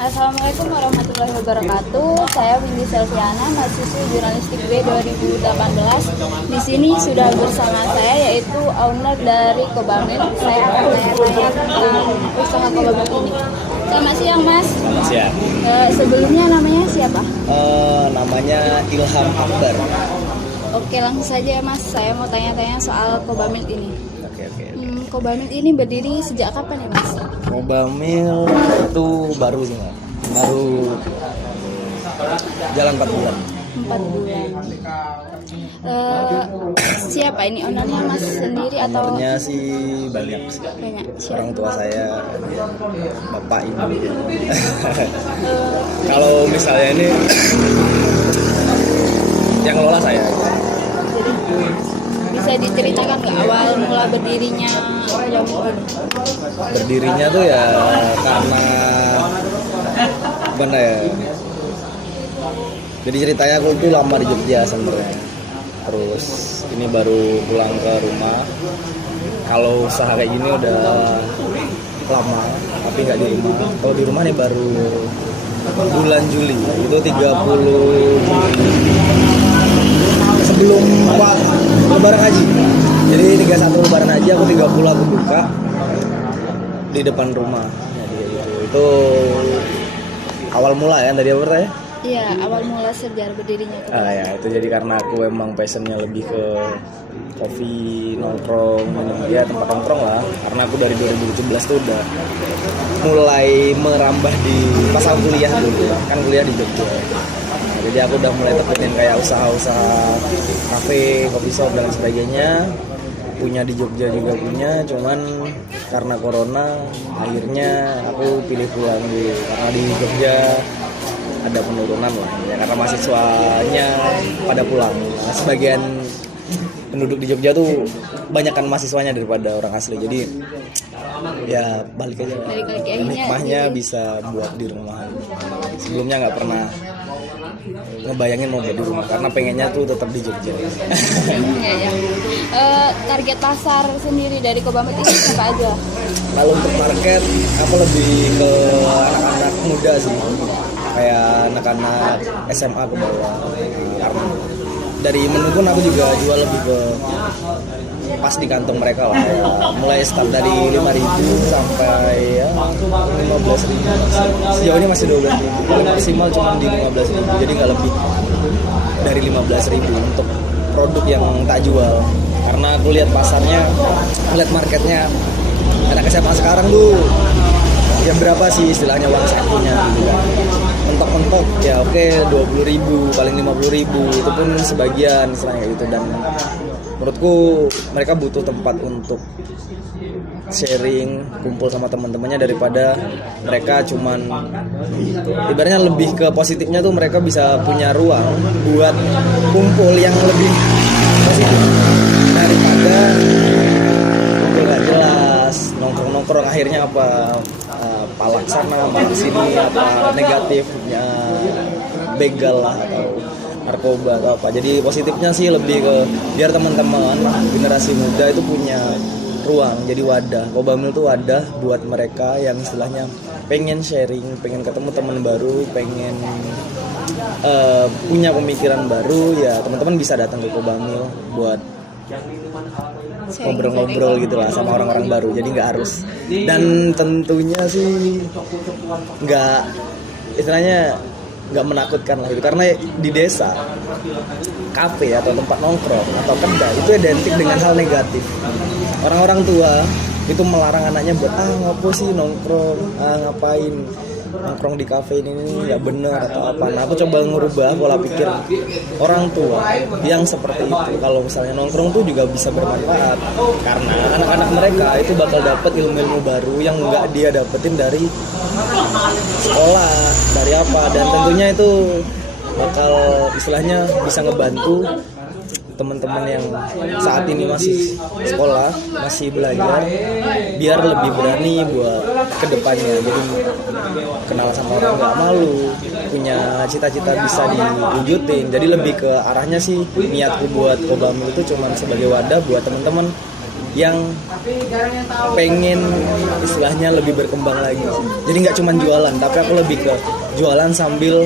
Assalamualaikum warahmatullahi wabarakatuh. Saya Windy Selviana, mahasiswi Jurnalistik B 2018. Di sini sudah bersama saya yaitu owner dari Kobamil. Saya akan tanya-tanya tentang usaha Kobamil ini. Selamat siang, Mas. Selamat siang. Sebelumnya namanya siapa? Namanya Ilham Akbar. Oke, langsung saja ya, Mas. Saya mau tanya-tanya soal Kobamil ini. Oke. Kobamil ini berdiri sejak kapan ya, Mas? Kobamil itu baru sih, Mas. Baru jalan 4 bulan. 4 bulan. Siapa ini ownernya, Mas sendiri atau? Ownernya sih banyak sih. Banyak. Siapa? Orang tua saya, bapak ibu. Kalau misalnya ini yang ngelola saya. Bisa diceritakan nggak awal mula berdirinya Kobamil ini? Berdirinya tuh ya karena gimana ya? Jadi ceritanya aku tuh lama di Jogja sebenarnya. Terus ini baru pulang ke rumah. Kalau usaha kayak gini udah lama, tapi nggak di rumah. Kalau di rumah nih baru bulan Juli, itu 30 Juli. Sebelum Lebaran Haji. Jadi 31 Lebaran Haji aku 30 aku buka di depan rumah. Jadi itu awal mula ya tadi apa bertanya? Iya, awal mula sejarah berdirinya Kobamil. Ya itu jadi karena aku emang passionnya lebih ke kopi, nongkrong, ya tempat nongkrong lah. Karena aku dari 2017 tuh udah mulai merambah di pas aku kuliah dulu, kan kuliah di Jogja. Nah, jadi aku udah mulai tekunin kayak usaha-usaha kafe, coffee shop dan sebagainya. Punya di Jogja juga punya, cuman karena corona akhirnya aku pilih pulang dulu karena di Jogja ada penurunan lah ya, karena mahasiswanya pada pulang. Nah, sebagian penduduk di Jogja tuh banyakkan mahasiswanya daripada orang asli, jadi ya balik aja. Hikmahnya bisa buat di rumah. Sebelumnya nggak pernah ngebayangin mau buat di rumah karena pengennya tuh tetap di Jogja. Ya. Target pasar sendiri dari Kobamil ini apa aja? Kalau untuk market aku lebih ke anak-anak muda sih, kayak anak-anak SMA ke bawah. Karena dari menu pun aku juga jual lebih ke pas di kantong mereka lah, ya. Mulai start dari 5.000 sampai ya 15.000. Sejauh ini masih 12.000, maksimal cuma di 15.000, jadi nggak lebih dari 15.000 untuk produk yang tak jual. Karena aku lihat pasarnya, lihat marketnya, anak SMA sekarang tuh ya berapa sih istilahnya uang sakunya gitu kan. Mentok-mentok ya oke 20.000, paling 50.000, itu pun sebagian istilahnya gitu. Dan menurutku mereka butuh tempat untuk sharing, kumpul sama teman-temannya daripada mereka cuman ibaratnya lebih ke positifnya tuh mereka bisa punya ruang buat kumpul yang lebih positif daripada kumpul gak jelas, nongkrong-nongkrong akhirnya apa palak sana, palak sini, apa negatifnya begal lah atau narkoba atau apa. Jadi positifnya sih lebih ke biar teman-teman generasi muda itu punya ruang, jadi wadah. Kobamil tuh wadah buat mereka yang istilahnya pengen sharing, pengen ketemu teman baru, pengen punya pemikiran baru, ya teman-teman bisa datang ke Kobamil buat ngobrol-ngobrol gitu lah sama orang-orang baru. Jadi nggak harus, dan tentunya sih nggak istilahnya nggak menakutkan lah itu, karena di desa kafe atau tempat nongkrong atau kedai itu identik dengan hal negatif. Orang-orang tua itu melarang anaknya buat ngapo sih nongkrong, ngapain nongkrong di kafe ini nggak benar atau apa. Nah aku coba ngerubah pola pikir orang tua yang seperti itu, kalau misalnya nongkrong tuh juga bisa bermanfaat karena anak-anak mereka itu bakal dapet ilmu-ilmu baru yang nggak dia dapetin dari sekolah, dari apa. Dan tentunya itu bakal istilahnya bisa ngebantu teman-teman yang saat ini masih sekolah, masih belajar, biar lebih berani buat kedepannya. Jadi kenal sama orang nggak malu, punya cita-cita bisa diwujudin. Jadi lebih ke arahnya sih, niatku buat Kobamil itu cuma sebagai wadah buat teman-teman yang pengen istilahnya lebih berkembang lagi. Jadi nggak cuma jualan, tapi aku lebih ke jualan sambil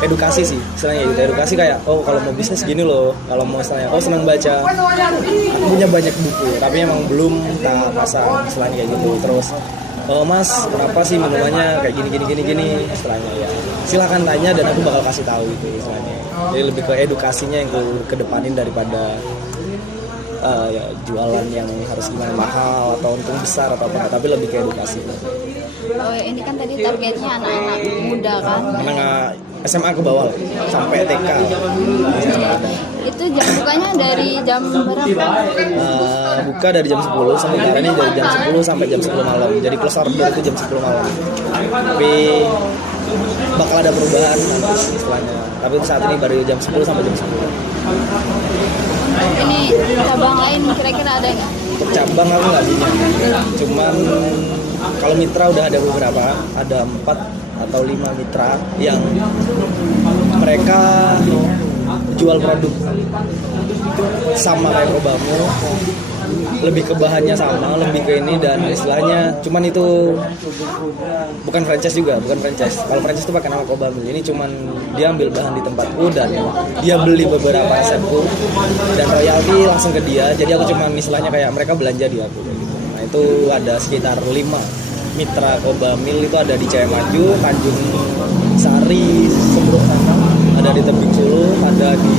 edukasi sih, istilahnya gitu. Edukasi kayak, oh kalau mau bisnis gini loh, kalau mau istilahnya, oh senang baca, aku punya banyak buku, tapi emang belum tak pasang, istilahnya kayak gitu. Terus, oh mas, kenapa sih minumannya kayak gini, istilahnya ya. Silahkan tanya dan aku bakal kasih tahu gitu, istilahnya. Jadi lebih ke edukasinya yang aku kedepanin daripada ya jualan yang harus gimana mahal atau untung besar atau apa, tapi lebih ke edukasi. Oh ini kan tadi targetnya anak-anak muda kan? Anak SMA ke bawah sampai TK. Itu jam bukanya dari jam berapa? Buka dari jam 10, sementara ini dari jam 10 sampai jam 10 malam. Jadi close order itu jam 10 malam. Tapi bakal ada perubahan nanti istilahnya. Tapi saat ini baru jam 10 sampai jam 10. Ini cabang lain kira-kira ada nggak? Untuk cabang aku nggak punya. Cuman kalau mitra udah ada beberapa, ada 4 atau 5 mitra yang mereka jual produk sama kayak Kobamil, lebih ke bahannya sama, lebih ke ini, dan istilahnya cuman itu bukan franchise juga, bukan franchise. Kalau franchise itu pakai nama Kobamil, ini cuman dia ambil bahan di tempatku dan dia beli beberapa resepku dan royalti langsung ke dia. Jadi aku cuman istilahnya kayak mereka belanja di aku gitu. Nah itu ada sekitar 5 mitra Kobamil, itu ada di Jaya Maju, Tanjung Sari, Seberang sana, ada di Tebing Sulu, ada di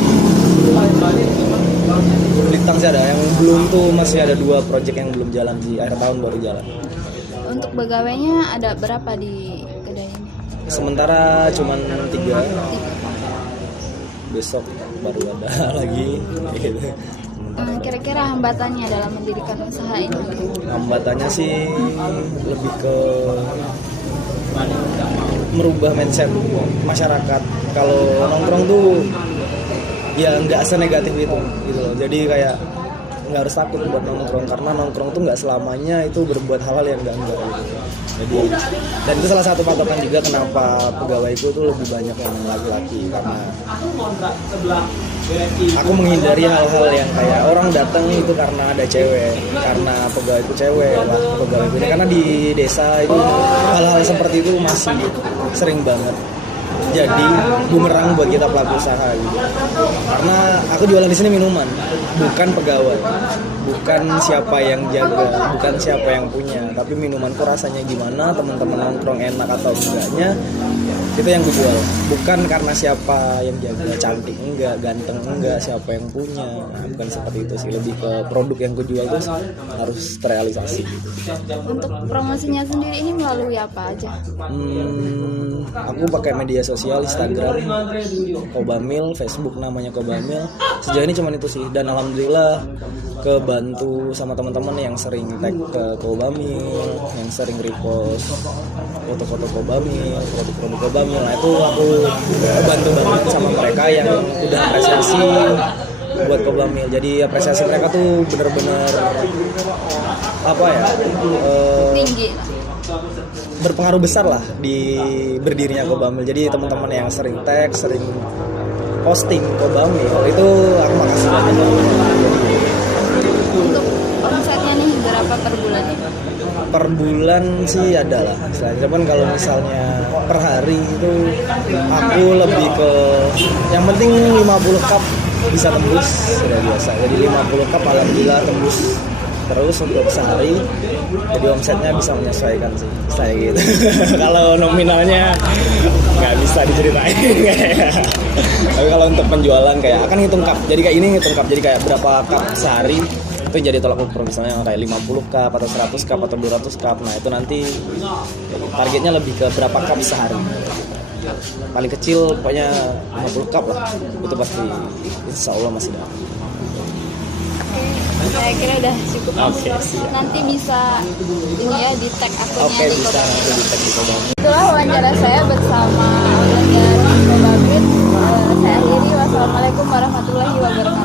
Blitar sih ada. Yang belum tuh masih ada 2 project yang belum jalan, di akhir tahun baru jalan. Untuk pegawainya ada berapa di kedai ini? Sementara cuman 3. Besok baru ada lagi gitu. Kira-kira hambatannya dalam mendirikan usaha ini? Hambatannya sih lebih ke merubah mindset masyarakat. Kalau nongkrong tuh ya nggak senegatif itu gitu loh. Jadi kayak nggak harus takut buat nongkrong, karena nongkrong tuh nggak selamanya itu berbuat hal-hal yang enggak gitu. Jadi, dan itu salah satu patokan juga kenapa pegawaiku tuh lebih banyak yang laki-laki, karena aku menghindari hal-hal yang kayak orang datang itu karena ada cewek, karena pegawaiku cewek lah pegawaiku ini, karena di desa itu hal-hal seperti itu masih sering banget jadi bumerang buat kita pelaku usaha gitu. Karena aku jualan di sini minuman, bukan pegawai, bukan siapa yang jaga, bukan siapa yang punya, tapi minumanku rasanya gimana, teman-teman nongkrong enak atau enggaknya, itu yang kujual. Bukan karena siapa yang jaga, cantik enggak, ganteng enggak, siapa yang punya. Nah, bukan seperti itu sih, lebih ke produk yang kujual tuh harus terrealisasi. Untuk promosinya sendiri ini melalui apa aja? Aku pakai media sosial, Instagram Kobamil, Facebook namanya Kobamil. Sejauh ini cuma itu sih, dan alhamdulillah kebantu sama teman-teman yang sering tag ke Kobamil, yang sering repost foto-foto Kobamil, produk-produk Kobamil. Nah itu aku bantu banget sama mereka yang udah apresiasi buat Kobamil. Jadi apresiasi mereka tuh bener-bener apa ya, Tinggi. berpengaruh besar lah di berdirinya Kobamil. Jadi teman-teman yang sering tag, sering posting Kobamil, itu aku makasih banget. Untuk omsetnya nih berapa per bulan? Per bulan sih ada lah, cuman kalau misalnya per hari itu aku lebih ke yang penting 50 cup bisa tembus sudah biasa. Jadi 50 cup alhamdulillah tembus terus untuk sehari, jadi omsetnya bisa menyesuaikan sih saya gitu. Kalau nominalnya nggak bisa diceritain. Tapi kalau untuk penjualan kayak akan hitung cup, jadi kayak ini hitung cup, jadi kayak berapa cup sehari itu jadi tolak ukur, misalnya kayak 50 cup atau 100 cup atau 200 cup. Nah itu nanti targetnya lebih ke berapa cup sehari. Paling kecil pokoknya 50 cup lah, itu pasti insya Allah masih ada. Saya kira udah cukup. Oke, siap. Nanti bisa ini ya di tag akunnya Oke, di bisa Kobamil. nanti di tag di Kobamil. Itulah wawancara saya bersama owner dari Kobamil. Saya akhiri, wassalamualaikum warahmatullahi wabarakatuh.